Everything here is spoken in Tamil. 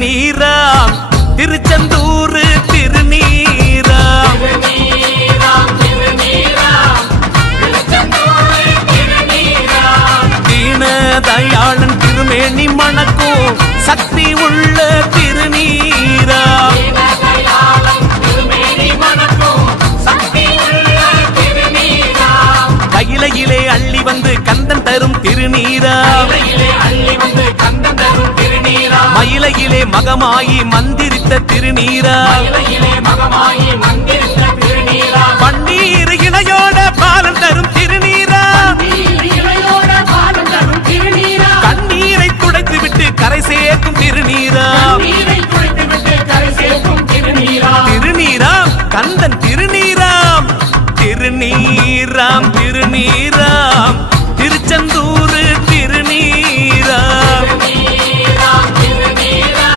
திருநீராம். திருச்செந்தூர் திருநீராம். தீன தயாளன் திருமேனி மணக்கும் சக்தி உள்ள திருநீராம். கையிலையிலே அள்ளி வந்து கந்தன் தரும் திருநீராம். மகமாயி மந்திரித்த திருநீரால் பன்னீர் இணையோட பாலம் தரும் திருநீரா. கண்ணீரை துடைத்து விட்டு கரை சேர்க்கும் திருநீரா. திருநீராம் கந்தன் திருநீராம். திருநீராம் திருநீராம். திருச்செந்தூர்